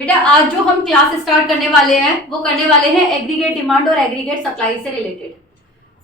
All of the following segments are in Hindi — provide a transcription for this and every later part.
बेटा आज जो हम क्लास स्टार्ट करने वाले हैं वो करने वाले हैं एग्रीगेट डिमांड और एग्रीगेट सप्लाई से रिलेटेड।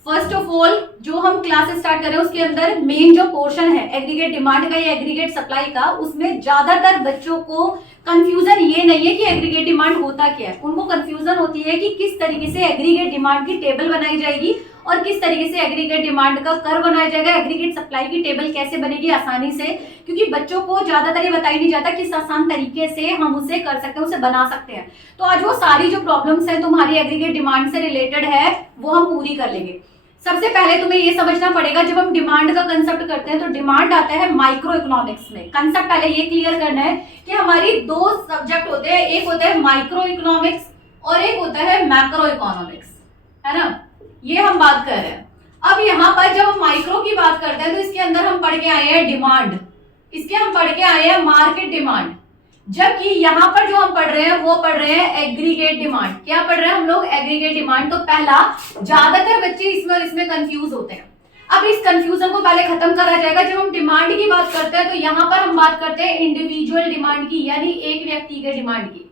फर्स्ट ऑफ ऑल जो हम क्लास स्टार्ट कर रहे हैं उसके अंदर मेन जो पोर्शन है एग्रीगेट डिमांड का या एग्रीगेट सप्लाई का, उसमें ज्यादातर बच्चों को कंफ्यूजन ये नहीं है कि एग्रीगेट डिमांड होता क्या है। उनको कंफ्यूजन होती है कि किस तरीके से एग्रीगेट डिमांड की टेबल बनाई जाएगी और किस तरीके से एग्रीगेट डिमांड का कर्व बनाया जाएगा, एग्रीगेट सप्लाई की टेबल कैसे बनेगी आसानी से, क्योंकि बच्चों को ज्यादातर ये बताया नहीं जाता किस आसान तरीके से हम उसे कर सकते हैं, उसे बना सकते हैं। तो आज वो सारी जो प्रॉब्लम्स हैं तुम्हारी एग्रीगेट डिमांड से रिलेटेड है वो हम पूरी कर लेंगे। सबसे पहले तुम्हें ये समझना पड़ेगा, जब हम डिमांड का कंसेप्ट करते हैं तो डिमांड आता है माइक्रो इकोनॉमिक्स में। कंसेप्ट पहले ये क्लियर करना है कि हमारी दो सब्जेक्ट होते हैं, एक होता है माइक्रो इकोनॉमिक्स और एक होता है मैक्रो इकोनॉमिक्स, है ना। ये हम बात कर रहे हैं। अब यहाँ पर जब हम माइक्रो की बात करते हैं तो इसके अंदर हम पढ़ के आए हैं डिमांड, इसके हम पढ़ के आए हैं मार्केट डिमांड, जबकि यहाँ पर जो हम पढ़ रहे हैं वो पढ़ रहे हैं एग्रीगेट डिमांड। क्या पढ़ रहे हैं हम लोग? Aggregate demand. तो पहला, ज्यादातर बच्चे इसमें और इसमें कंफ्यूज होते हैं। अब इस कंफ्यूजन को पहले खत्म करा जाएगा। जब हम डिमांड की बात करते हैं तो यहाँ पर हम बात करते हैं इंडिविजुअल डिमांड की, यानी एक व्यक्ति के डिमांड की।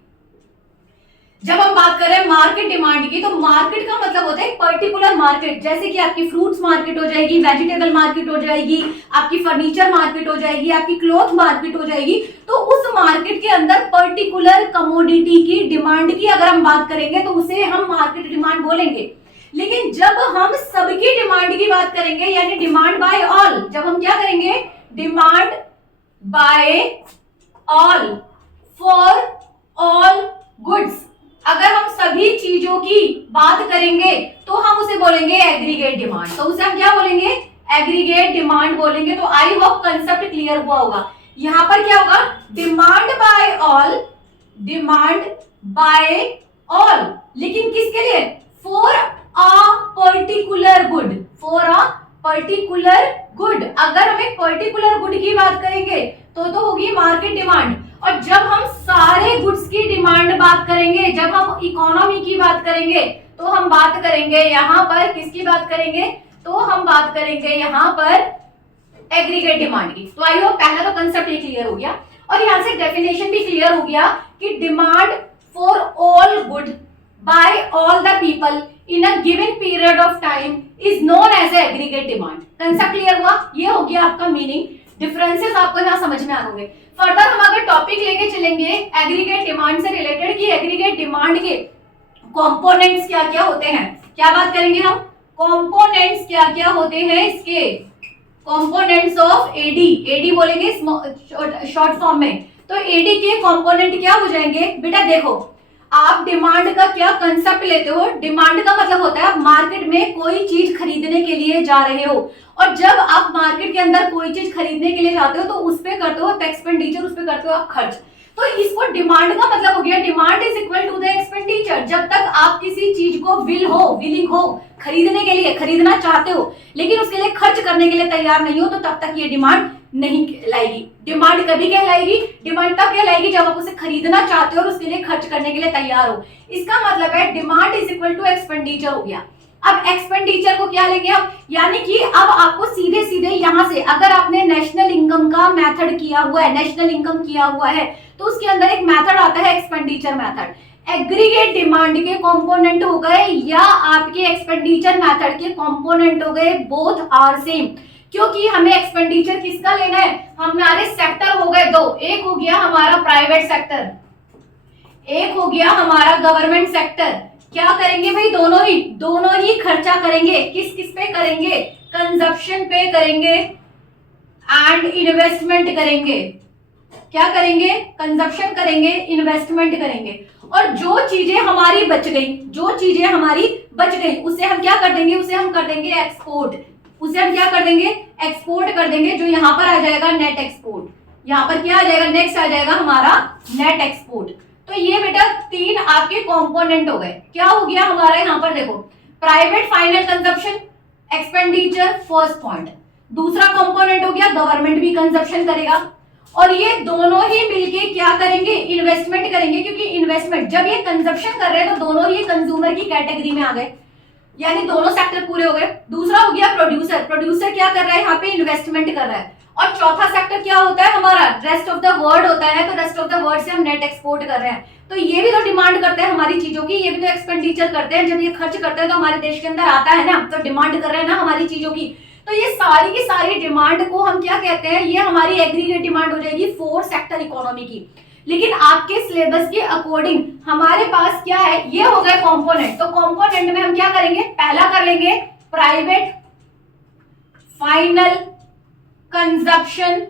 जब हम बात कर रहे हैं मार्केट डिमांड की, तो मार्केट का मतलब होता है एक पर्टिकुलर मार्केट, जैसे कि आपकी फ्रूट्स मार्केट हो जाएगी, वेजिटेबल मार्केट हो जाएगी, आपकी फर्नीचर मार्केट हो जाएगी, आपकी क्लॉथ मार्केट हो जाएगी। तो उस मार्केट के अंदर पर्टिकुलर कमोडिटी की डिमांड की अगर हम बात करेंगे तो उसे हम मार्केट डिमांड बोलेंगे। लेकिन जब हम सबकी डिमांड की बात करेंगे, यानी डिमांड बाय ऑल, जब हम क्या करेंगे? Demand by all, for all goods, अगर हम सभी चीजों की बात करेंगे तो हम उसे बोलेंगे एग्रीगेट डिमांड। तो उसे हम क्या बोलेंगे? एग्रीगेट डिमांड बोलेंगे। तो आई होप कंसेप्ट क्लियर हुआ होगा। यहां पर क्या होगा? Demand by all, demand by all, लेकिन किसके लिए? For a particular good, for a particular good. अगर हम एक पर्टिकुलर गुड की बात करेंगे तो होगी मार्केट डिमांड। और जब हम सारे गुड्स की डिमांड बात करेंगे, जब हम इकोनॉमी की बात करेंगे तो हम बात करेंगे यहाँ पर किसकी बात करेंगे? तो हम बात करेंगे यहाँ पर एग्रीगेट डिमांड की। तो आई होप पहला तो कंसेप्ट ये क्लियर हो गया और यहाँ से डेफिनेशन भी क्लियर हो गया कि demand for all good by all the people in a given period of time is known as aggregate demand. Concept clear हुआ? ये हो गया आपका मीनिंग। डिफरेंसेस आपको यहाँ समझ में आ गए। फर्दर हम अगर टॉपिक लेके चलेंगे एग्रीगेट डिमांड से रिलेटेड कि एग्रीगेट डिमांड के कंपोनेंट्स क्या क्या होते हैं, क्या बात करेंगे हम? कंपोनेंट्स क्या क्या होते हैं इसके, कंपोनेंट्स ऑफ एडी। एडी बोलेंगे शॉर्ट फॉर्म में। तो एडी के कंपोनेंट क्या हो जाएंगे? बेटा देखो, आप डिमांड का क्या कंसेप्ट लेते हो? डिमांड का मतलब होता है आप मार्केट में कोई चीज खरीदने के लिए जा रहे हो, और जब आप मार्केट के अंदर कोई चीज खरीदने के लिए जाते हो तो उस पे करते हो एक्सपेंडिचर, उस पे करते हो आप खर्च। तो इसको डिमांड का मतलब हो गया demand is equal to the expenditure. जब तक आप किसी चीज को विलिंग हो खरीदने के लिए, खरीदना चाहते हो लेकिन उसके लिए खर्च करने के लिए तैयार नहीं हो, तो तब तक ये डिमांड नहीं कहलाएगी। डिमांड कभी कहलाएगी? डिमांड तब कहलाएगी जब आप उसे खरीदना चाहते हो और उसके लिए खर्च करने के लिए तैयार हो। इसका मतलब है demand is equal to expenditure हो गया। अब एक्सपेंडिचर को क्या लेंगे हम? यानी कि अब आपको सीधे सीधे यहाँ से अगर आपने नेशनल इनकम का मेथड किया हुआ है, नेशनल इनकम किया हुआ है, तो उसके अंदर एक मेथड आता है एक्सपेंडिचर मेथड। एग्रीगेट डिमांड के कंपोनेंट हो गए या आपके एक्सपेंडिचर मेथड के कंपोनेंट हो गए, बोथ आर सेम। क्योंकि हमें एक्सपेंडिचर किसका लेना है? हमारे सेक्टर हो गए दो, एक हो गया हमारा प्राइवेट सेक्टर, एक हो गया हमारा गवर्नमेंट सेक्टर। क्या करेंगे भाई? दोनों ही खर्चा करेंगे। किस किस पे करेंगे? कंजप्शन पे करेंगे एंड इन्वेस्टमेंट करेंगे। क्या करेंगे? कंजप्शन करेंगे, इन्वेस्टमेंट करेंगे। और जो चीजें हमारी बच गई उसे हम क्या कर देंगे? उसे हम कर देंगे एक्सपोर्ट। उसे हम क्या कर देंगे? एक्सपोर्ट कर देंगे, जो यहाँ पर आ जाएगा नेट एक्सपोर्ट। यहाँ पर क्या आ जाएगा? नेक्स्ट आ जाएगा हमारा नेट एक्सपोर्ट। तो ये बेटा तीन आपके कंपोनेंट हो गए। क्या हो गया हमारा? यहाँ पर देखो, private final consumption, expenditure, first point. दूसरा कंपोनेंट हो गया गवर्नमेंट भी कंजप्शन करेगा, और ये दोनों ही मिलके क्या करेंगे? इन्वेस्टमेंट करेंगे। क्योंकि इन्वेस्टमेंट जब ये कंजप्शन कर रहे हैं तो दोनों ही कंज्यूमर की कैटेगरी में आ गए, यानी दोनों सेक्टर पूरे हो गए। दूसरा हो गया प्रोड्यूसर। प्रोड्यूसर क्या कर रहा है? यहाँ पे इन्वेस्टमेंट कर रहा है। और चौथा सेक्टर क्या होता है हमारा, रेस्ट ऑफ द वर्ल्ड होता है। तो रेस्ट ऑफ द वर्ल्ड से हम नेट एक्सपोर्ट कर रहे हैं, तो ये भी तो डिमांड करते हैं हमारी चीजों की, ये भी तो एक्सपेंडिचर करते हैं। जब ये खर्च करते हैं तो हमारे देश के अंदर आता है ना, तो डिमांड कर रहे हैं ना हमारी चीजों की। तो ये सारी की सारी डिमांड को हम क्या कहते हैं, ये हमारी एग्रीगेट डिमांड हो जाएगी 4 सेक्टर इकोनॉमी की। लेकिन आपके सिलेबस के अकॉर्डिंग हमारे पास क्या है, ये हो गए कंपोनेंट। तो कंपोनेंट में हम क्या करेंगे, पहला कर लेंगे private final consumption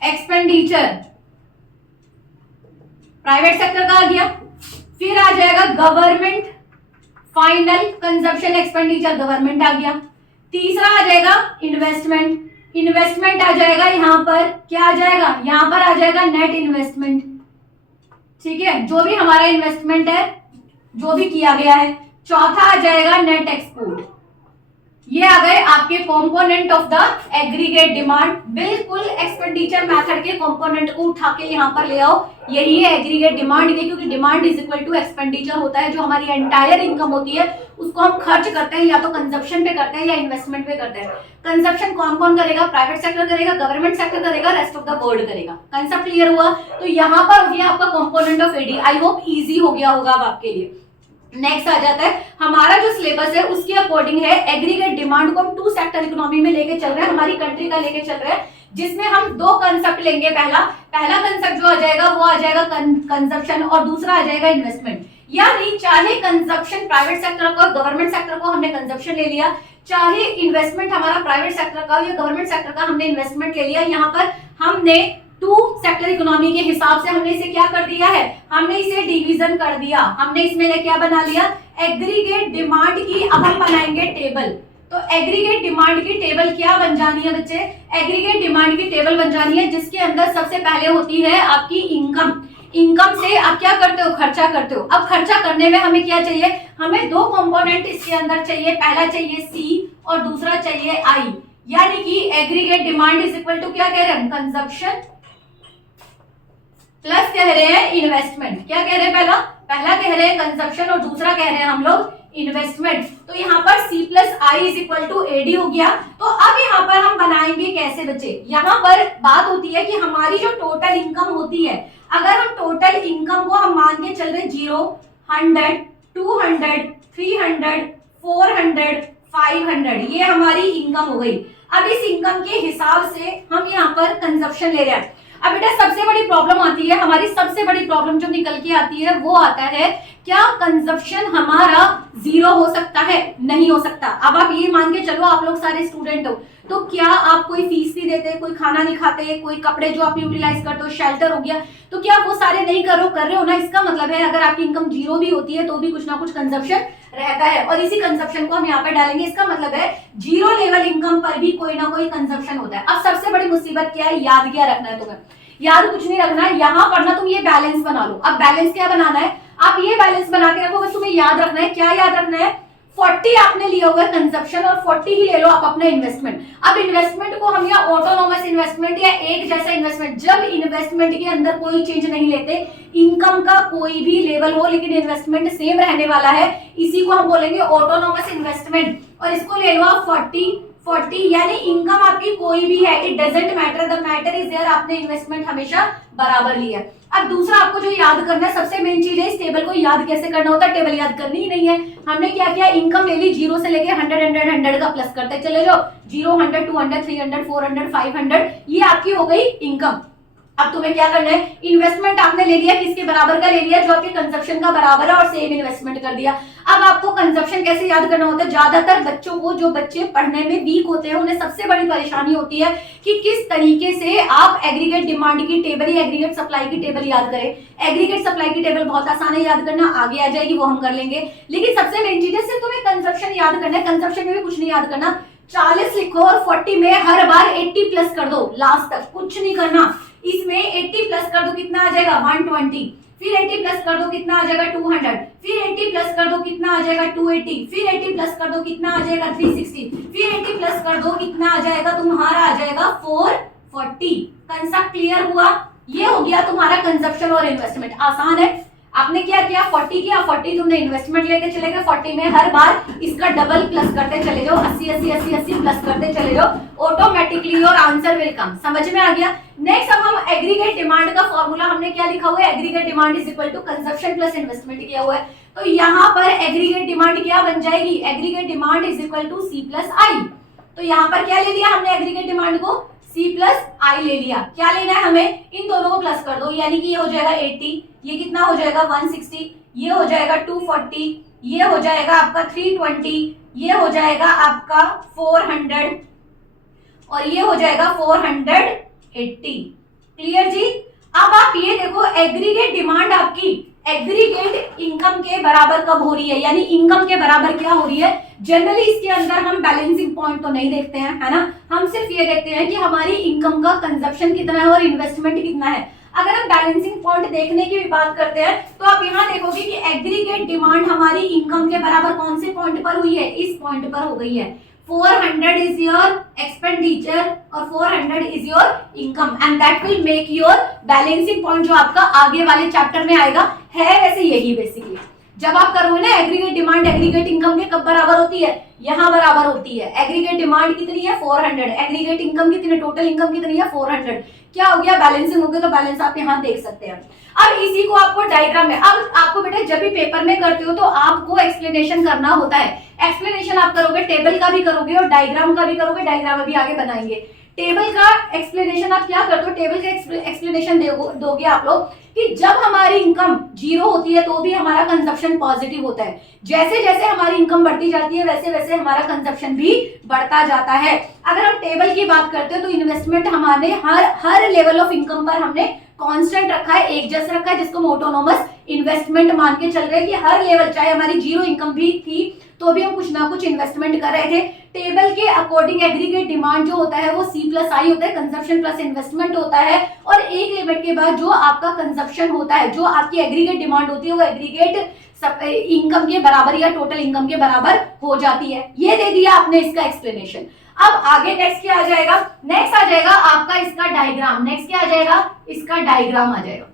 expenditure, private sector का आ गया। फिर आ जाएगा government final consumption expenditure, government आ गया। तीसरा आ जाएगा इन्वेस्टमेंट, इन्वेस्टमेंट आ जाएगा यहां पर, क्या आ जाएगा, यहां पर आ जाएगा नेट इन्वेस्टमेंट, ठीक है, जो भी हमारा इन्वेस्टमेंट है, जो भी किया गया है। चौथा आ जाएगा नेट एक्सपोर्ट। ये आ गए आपके component of the aggregate demand. बिल्कुल एक्सपेंडिचर मेथड के कंपोनेंट को उठा के यहाँ पर ले आओ, यही है एग्रीगेट डिमांड के, क्योंकि demand is equal to expenditure होता है। जो हमारी एंटायर इनकम होती है उसको हम खर्च करते हैं, या तो कंजप्शन पे करते हैं या इन्वेस्टमेंट पे करते हैं। कंजप्शन कौन कौन करेगा, प्राइवेट सेक्टर करेगा, गवर्नमेंट सेक्टर करेगा, रेस्ट ऑफ द वर्ल्ड करेगा। कंसेप्ट क्लियर हुआ। तो यहाँ पर हो गया आपका component of AD. I hope easy हो गया होगा अब आपके लिए। नेक्स्ट आ जाता है हमारा जो सिलेबस है उसके अकॉर्डिंग है, एग्रीगेट डिमांड को हम 2 सेक्टर इकोनॉमी में लेके चल रहे हैं, हमारी कंट्री का लेके चल रहे हैं, जिसमें हम 2 कंसेप्ट लेंगे। पहला कंसेप्ट जो आ जाएगा वो आ जाएगा कंजप्शन, और दूसरा आ जाएगा इन्वेस्टमेंट। यानी चाहे कंजप्शन प्राइवेट सेक्टर को, गवर्नमेंट सेक्टर को हमने कंजप्शन ले लिया, चाहे इन्वेस्टमेंट हमारा प्राइवेट सेक्टर का या गवर्नमेंट सेक्टर का हमने इन्वेस्टमेंट ले लिया। यहाँ पर हमने 2 सेक्टर इकोनॉमी के हिसाब से हमने इसे क्या कर दिया है, हमने इसे डिवीजन कर दिया। हमने इसमें क्या बना लिया, एग्रीगेट डिमांड की अब हम बनाएंगे टेबल। तो एग्रीगेट डिमांड की टेबल क्या बन जानी है बच्चे, एग्रीगेट डिमांड की टेबल बन जानी है, जिसके अंदर सबसे पहले होती है आपकी इनकम। इनकम से आप क्या करते हो, खर्चा करते हो। अब खर्चा करने में हमें क्या चाहिए, हमें 2 कंपोनेंट इसके अंदर चाहिए, पहला चाहिए सी और दूसरा चाहिए आई। यानी कि aggregate demand is equal to क्या कह रहे हैं, कंजप्शन प्लस कह रहे हैं इन्वेस्टमेंट। क्या कह रहे हैं, पहला कह रहे हैं कंजप्शन और दूसरा कह रहे हैं हम लोग इन्वेस्टमेंट। तो यहाँ पर C plus I is equal to AD हो गया। तो अब यहाँ पर हम बनाएंगे कैसे बच्चे, यहाँ पर बात होती है कि हमारी जो टोटल इनकम होती है, अगर हम टोटल इनकम को हम मान के चल रहे 0, 100, 200, 300, 400, 500, ये हमारी इनकम हो गई। अब इस इनकम के हिसाब से हम यहाँ पर कंजप्शन ले रहे हैं। अब बेटा सबसे बड़ी प्रॉब्लम आती है, हमारी सबसे बड़ी प्रॉब्लम जो निकल के आती है वो आता है, क्या कंजप्शन हमारा 0 हो सकता है, नहीं हो सकता। अब आप ये मान के चलो आप लोग सारे स्टूडेंट हो, तो क्या आप कोई फीस नहीं देते, कोई खाना नहीं खाते, कोई कपड़े जो आप यूटिलाइज करते हो, शेल्टर हो गया, तो क्या वो सारे नहीं कर रहे हो ना। इसका मतलब है अगर आपकी इनकम 0 भी होती है तो भी कुछ ना कुछ कंजप्शन रहता है, और इसी कंजप्शन को हम यहाँ पे डालेंगे। इसका मतलब है 0 लेवल इनकम पर भी कोई ना कोई कंजप्शन होता है। अब सबसे बड़ी मुसीबत क्या है, याद क्या रखना है तुम्हें, याद कुछ नहीं रखना है, यहाँ पर ना तुम ये बैलेंस बना लो। अब बैलेंस क्या बनाना है, आप ये बैलेंस बना के रखो, बस तुम्हें याद रखना है, क्या याद रखना है, 40 आपने लिया हुआ है कंजप्शन और 40 ही ले लो आप अपना इन्वेस्टमेंट। अब इन्वेस्टमेंट को हम या ऑटोनोमस इन्वेस्टमेंट या एक जैसा इन्वेस्टमेंट, जब इन्वेस्टमेंट के अंदर कोई चेंज नहीं लेते, इनकम का कोई भी लेवल हो लेकिन इन्वेस्टमेंट सेम रहने वाला है, इसी को हम बोलेंगे ऑटोनोमस इन्वेस्टमेंट। और इसको ले लो आप 40, यानी इनकम आपकी कोई भी है, it doesn't matter, the matter is there, आपने इन्वेस्टमेंट हमेशा बराबर लिया। अब दूसरा आपको जो याद करना है, सबसे मेन चीज है, इस टेबल को याद कैसे करना होता है, टेबल याद करनी ही नहीं है। हमने क्या किया, इनकम ले ली 0 से लेके 100 का प्लस करते चले जाओ, 0, 100, 200, 300, 400, 500, ये आपकी हो गई इनकम। अब तुम्हें क्या करना है, इन्वेस्टमेंट आपने ले लिया, किसके बराबर का ले लिया, जो आपके कंजप्शन का बराबर है, और सेम इन्वेस्टमेंट कर दिया। अब आपको कंजप्शन कैसे याद करना होता है, ज्यादातर बच्चों को, जो बच्चे पढ़ने में वीक होते हैं, उन्हें सबसे बड़ी परेशानी होती है कि किस तरीके से आप एग्रीगेट डिमांड की टेबल या एग्रीगेट सप्लाई की टेबल याद करें। एग्रीगेट सप्लाई की टेबल बहुत आसान है याद करना, आगे आ जाएगी, वो हम कर लेंगे। लेकिन सबसे मेन चीज है, सिर्फ तुम्हें कंजप्शन याद करना है, कंजप्शन में भी कुछ नहीं याद करना। 40 लिखो और 40 में हर बार 80 प्लस कर दो, लास्ट तक कुछ नहीं करना। इसमें 80 प्लस कर दो, कितना आ जाएगा 120, फिर 80 प्लस कर दो, कितना आ जाएगा 200, फिर 80 प्लस कर दो, कितना आ जाएगा 280, फिर 80 प्लस कर दो, कितना आ जाएगा 360, फिर 80 प्लस कर दो, कितना आ जाएगा तुम्हारा, आ जाएगा 440। कंसेप्ट क्लियर हुआ, ये हो गया तुम्हारा कंजप्शन और इन्वेस्टमेंट। आसान है। आपने क्या किया 40 किया, 40 तुमने इन्वेस्टमेंट लेके चले गए, 40 में हर बार इसका डबल प्लस करते चले जाओ, 80 80 80 80 प्लस करते चले जाओ, automatically your answer will come. समझ में आ गया। नेक्स्ट अब हम एग्रीगेट डिमांड का फॉर्मूला हमने क्या लिखा हुआ है, aggregate demand is equal to consumption plus investment किया हुआ है। तो यहाँ पर एग्रीगेट डिमांड क्या बन जाएगी, aggregate demand is equal to C plus I. तो यहाँ पर क्या ले लिया हमने एग्रीगेट डिमांड को, C प्लस आई ले लिया। क्या लेना है हमें, इन दोनों को प्लस कर दो, यानी कि ये हो जाएगा 80, ये कितना हो जाएगा 160, ये हो जाएगा 240, ये हो जाएगा आपका 320, ये हो जाएगा आपका 400 और ये हो जाएगा 480। क्लियर जी। अब आप ये देखो एग्रीगेट डिमांड आपकी एग्रीगेट इनकम के बराबर कब हो रही है, यानी इनकम के बराबर क्या हो रही है। जनरली इसके अंदर हम बैलेंसिंग पॉइंट तो नहीं देखते हैं, है ना, हम सिर्फ ये देखते हैं कि हमारी इनकम का कंजप्शन कितना है और इन्वेस्टमेंट कितना है। अगर हम बैलेंसिंग पॉइंट देखने की भी बात करते हैं तो आप यहाँ देखोगे कि एग्रीगेट डिमांड हमारी इनकम के बराबर कौन से पॉइंट पर हुई है, इस पॉइंट पर हो गई है। 400 is your expenditure और 400 is your income and that will make your balancing point जो आपका आगे वाले चैप्टर में आएगा है वैसे यही बेसिकली। जब आप करोगे ना एग्रीगेट डिमांड एग्रीगेट इनकम के कब बराबर होती है, यहाँ बराबर होती है। एग्रीगेट डिमांड कितनी है 400, एग्रीगेट इनकम कितनी, टोटल इनकम कितनी है 400। क्या हो गया, बैलेंसिंग हो गया। तो बैलेंस आप यहाँ देख सकते हैं। अब इसी को आपको डायग्राम में, अब आपको बेटा जब भी पेपर में करते हो तो आपको एक्सप्लेनेशन करना होता है। एक्सप्लेनेशन आप करोगे, टेबल का भी करोगे और डायग्राम का भी करोगे, डायग्राम अभी आगे बनाएंगे। टेबल का एक्सप्लेनेशन आप क्या करते हो, टेबल का एक्सप्लेनेशन दोगे आप लोग कि जब हमारी इनकम जीरो होती है तो भी हमारा कंजप्शन पॉजिटिव होता है। जैसे जैसे हमारी इनकम बढ़ती जाती है वैसे वैसे हमारा कंजप्शन भी बढ़ता जाता है। अगर हम टेबल की बात करते हैं तो इन्वेस्टमेंट हमारे हर लेवल ऑफ इनकम पर हमने कांस्टेंट रखा है, एक जैसा रखा है, जिसको हम ऑटोनोमस इन्वेस्टमेंट मान के चल रहे हैं कि हर लेवल, चाहे हमारी जीरो इनकम भी थी तो भी हम कुछ ना कुछ इन्वेस्टमेंट कर रहे थे। टेबल के अकॉर्डिंग एग्रीगेट डिमांड जो होता है वो C प्लस आई होता है, कंजप्शन प्लस इन्वेस्टमेंट होता है। और एक लिमिट के बाद जो आपका कंजप्शन होता है, जो आपकी एग्रीगेट डिमांड होती है वो एग्रीगेट इनकम के बराबर या टोटल इनकम के बराबर हो जाती है। ये दे दिया आपने इसका एक्सप्लेनेशन। अब आगे नेक्स्ट क्या आ जाएगा, नेक्स्ट आ जाएगा आपका इसका डायग्राम। नेक्स्ट क्या आ जाएगा, इसका डायग्राम आ जाएगा।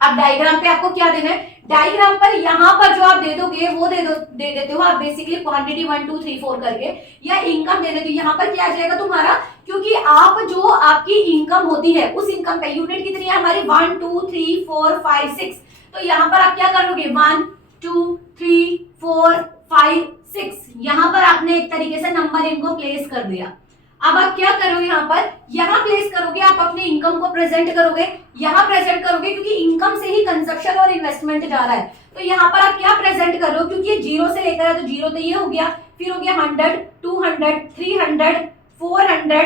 अब डायग्राम पे आपको क्या देना है, डायग्राम पर यहाँ पर जो आप दे दोगे वो दे देते हो आप बेसिकली क्वांटिटी 1 2 3 4 करके, या इनकम दे देते हो। यहाँ पर क्या आ जाएगा तुम्हारा, क्योंकि आप जो आपकी इनकम होती है उस इनकम पे यूनिट कितनी है हमारी 1 2 3 4 5 6, तो यहाँ पर आप क्या कर लोगे 1 2 3 4 5 6, यहाँ पर आपने एक तरीके से नंबर इनको प्लेस कर दिया। अब आप क्या करोगे, यहाँ प्लेस करोगे, आप अपने इनकम को प्रेजेंट करोगे, यहाँ प्रेजेंट करोगे, क्योंकि इनकम से ही कंजप्शन और इन्वेस्टमेंट जा रहा है। तो यहाँ पर आप क्या प्रेजेंट कर रहे हो, क्योंकि ये जीरो से लेकर है तो जीरो तो ये हो गया, फिर हो गया 100 200 300 400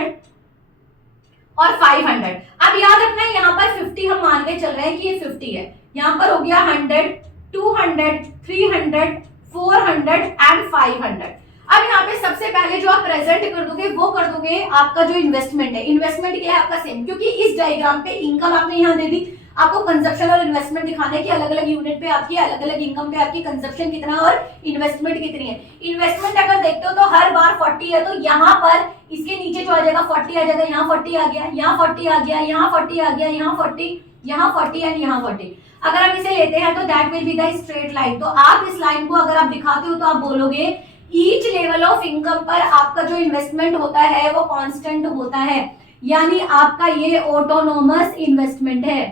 और 500। अब याद रखना है यहाँ पर 50 हम मान के चल रहे हैं कि ये 50 है। यहाँ पर हो गया 100 200 300 400 एंड 500। अब यहाँ पे सबसे पहले जो आप प्रेजेंट कर दोगे वो कर दोगे आपका जो इन्वेस्टमेंट है। इन्वेस्टमेंट क्या है आपका सेम, क्योंकि इस डायग्राम पे इनकम आपने यहाँ दे दी, आपको कंजप्शन और इन्वेस्टमेंट दिखाने की अलग अलग यूनिट पे आपकी अलग अलग इनकम पे आपकी कंजप्शन कितना और इन्वेस्टमेंट कितनी है। इन्वेस्टमेंट अगर देखते हो तो हर बार 40 है, तो यहाँ पर इसके नीचे जो आ जाएगा 40 आ जाएगा, यहाँ 40 आ गया, यहाँ 40 आ गया, यहाँ 40 आ गया, यहाँ 40, यहाँ 40 एंड यहाँ 40। अगर हम इसे लेते हैं तो that will be the straight line. तो आप इस लाइन को अगर आप दिखाते हो तो आप बोलोगे ईच लेवल ऑफ इनकम पर आपका जो इन्वेस्टमेंट होता है वो कांस्टेंट होता है, यानी आपका ये ऑटोनोमस इन्वेस्टमेंट है।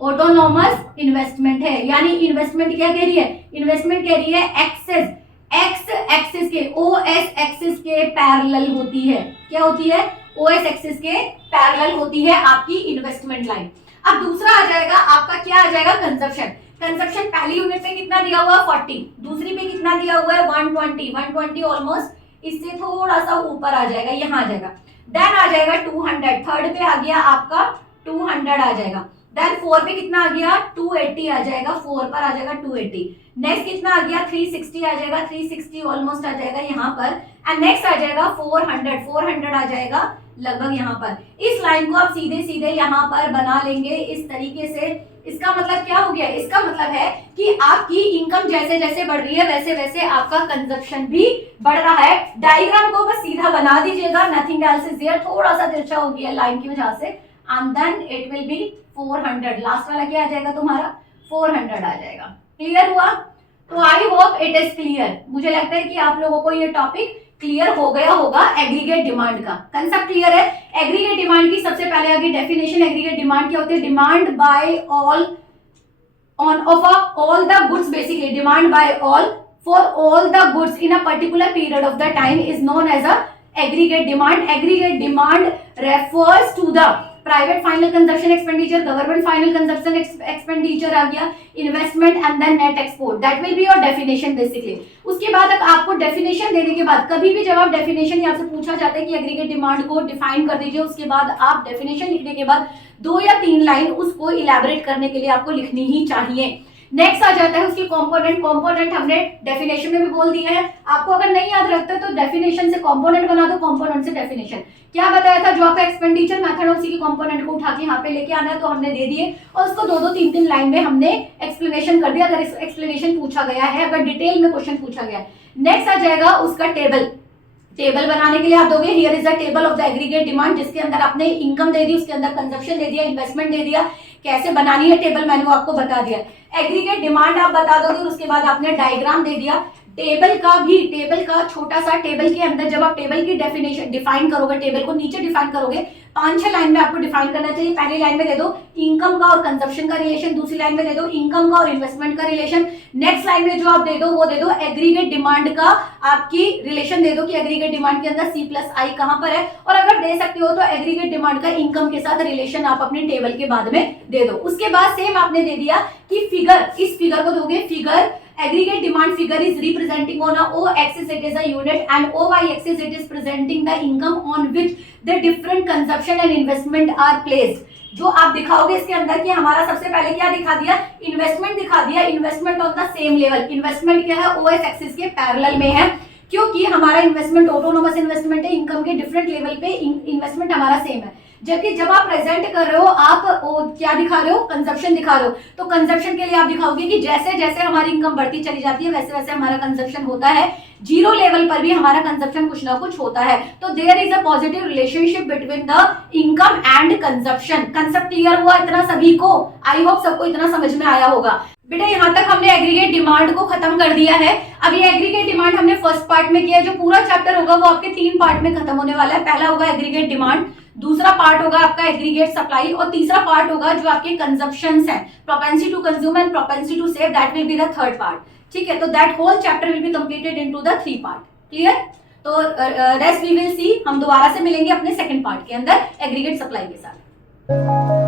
ऑटोनोमस इन्वेस्टमेंट है, यानी इन्वेस्टमेंट क्या कह रही है, इन्वेस्टमेंट कह रही है एक्सेस, एक्स एक्सिस के ओएस एक्सिस के पैरेलल होती है। क्या होती है, ओएस एक्सिस के पैरेलल होती है आपकी इन्वेस्टमेंट लाइन। अब दूसरा आ जाएगा आपका, क्या आ जाएगा, कंजप्शन। कंजप्शन पहली यूनिट पे कितना दिया हुआ है 40, दूसरी पे कितना दिया हुआ है 120 ऑलमोस्ट इससे थोड़ा सा ऊपर आ जाएगा, यहाँ आ जाएगा। देन आ जाएगा 200, थर्ड पे आ गया आपका 200 आ जाएगा। देन 4 पे कितना आ गया 280 आ जाएगा, 4 पर आ जाएगा 280। नेक्स्ट कितना आ गया 360 आ जाएगा, 360 ऑलमोस्ट आ जाएगा यहाँ पर। एंड नेक्स्ट आ जाएगा 400 आ जाएगा लगभग यहाँ पर। इस लाइन को आप सीधे सीधे यहाँ पर बना लेंगे इस तरीके से। इसका मतलब क्या हो गया, इसका मतलब है कि आपकी इनकम जैसे जैसे बढ़ रही है वैसे वैसे आपका कंजप्शन भी बढ़ रहा है। डायग्राम को बस सीधा बना दीजिएगा, नथिंग एल्स इज देयर। थोड़ा सा तिरछा हो गया लाइन की वजह से, and then it will be 400। Last वाला क्या आ जाएगा तुम्हारा 400 आ जाएगा। क्लियर हुआ? तो I hope it is clear. मुझे लगता है कि आप लोगों को ये टॉपिक क्लियर हो गया होगा। एग्रीगेट डिमांड का कंसेप्ट क्लियर है। एग्रीगेट डिमांड की सबसे पहले आगे डेफिनेशन, एग्रीगेट डिमांड क्या होती है? Demand by all on of all the goods, basically demand by all for all the goods in a particular period of the time is known as a aggregate demand. Aggregate demand refers to the private final consumption expenditure, government final consumption expenditure आ गया, investment and then net export. That will be your definition basically. उसके बाद आपको डेफिनेशन देने के बाद कभी भी जब आप डेफिनेशन आपसे पूछा जाता है कि एग्रीगेट डिमांड को डिफाइन कर दीजिए, उसके बाद आप डेफिनेशन लिखने के बाद 2 या 3 लाइन उसको इलैबोरेट करने के लिए आपको लिखनी ही चाहिए। नेक्स्ट आ जाता है उसकी कंपोनेंट। कंपोनेंट हमने डेफिनेशन में भी बोल दिया है। आपको अगर नहीं याद रखते तो डेफिनेशन से कंपोनेंट बना दो, कंपोनेंट से डेफिनेशन। क्या बताया था? जो आपका एक्सपेंडिचर मेथड है उसी की कंपोनेंट को उठा के यहाँ पे लेके आना है, तो हमने दे दिए और उसको 2-2, 3-3 लाइन में हमने एक्सप्लेनेशन कर दिया, अगर एक्सप्लेनेशन पूछा गया है, अगर डिटेल में क्वेश्चन पूछा गया है। नेक्स्ट आ जाएगा उसका टेबल। टेबल बनाने के लिए आप दोगे here is the table of the aggregate demand, जिसके अंदर आपने इनकम दे दी, उसके अंदर कंजप्शन दे दिया, इन्वेस्टमेंट दे दिया। कैसे बनानी है टेबल मैंने वो आपको बता दिया। एग्रीगेट डिमांड आप बता दोगे और उसके बाद आपने डायग्राम दे दिया। टेबल का छोटा सा टेबल के अंदर जब आप टेबल की डेफिनेशन डिफाइन करोगे, टेबल को नीचे डिफाइन करोगे, 5-6 लाइन में आपको डिफाइन करना चाहिए। पहली लाइन में दे दो इनकम का और कंजप्शन का रिलेशन, दूसरी लाइन में दे दो इनकम का और इन्वेस्टमेंट का रिलेशन, नेक्स्ट लाइन में जो आप दे दो वो दे दो एग्रीगेट डिमांड का आपकी रिलेशन दे दो कि एग्रीगेट डिमांड के अंदर C+I कहां पर है, और अगर दे सकते हो तो एग्रीगेट डिमांड का इनकम के साथ रिलेशन आप अपने टेबल के बाद में दे दो। उसके बाद सेम आपने दे दिया कि फिगर, इस फिगर को दोगे, figure aggregate demand figure is representing on a O axis it is a unit and OY axis it is presenting the income on which the different consumption and investment are placed। जो आप दिखाओगे इसके अंदर कि हमारा सबसे पहले क्या दिखा दिया? इन्वेस्टमेंट दिखा दिया। Investment on the same level, investment क्या है? OS एक्सिस के पैरेलल में है, क्योंकि हमारा इन्वेस्टमेंट ऑटोनोमस इन्वेस्टमेंट है, इनकम के डिफरेंट लेवल पे इन्वेस्टमेंट हमारा सेम है। जबकि जब आप प्रेजेंट कर रहे हो आप क्या दिखा रहे हो? कंजप्शन दिखा रहे हो। तो कंजप्शन के लिए आप दिखाओगे कि जैसे जैसे हमारी इनकम बढ़ती चली जाती है वैसे वैसे हमारा कंजप्शन होता है, जीरो लेवल पर भी हमारा कंजप्शन कुछ ना कुछ होता है। तो there is a positive relationship between the income and consumption. Concept clear हुआ इतना सभी को? आई होप सबको इतना समझ में आया होगा। बेटा यहाँ तक हमने एग्रीगेट डिमांड को खत्म कर दिया है। अब ये एग्रीगेट डिमांड हमने फर्स्ट पार्ट में किया है। जो पूरा चैप्टर होगा वो आपके 3 पार्ट में खत्म होने वाला है। पहला होगा एग्रीगेट डिमांड, दूसरा पार्ट होगा आपका एग्रीगेट सप्लाई, और तीसरा पार्ट होगा जो आपके कंजप्शंस हैं, propensity to consume and propensity to save, that will be the third part. ठीक है, तो that whole chapter will be completed into the 3 part. Clear? तो रेस्ट वी विल सी, हम दोबारा से मिलेंगे अपने सेकंड पार्ट के अंदर एग्रीगेट सप्लाई के साथ।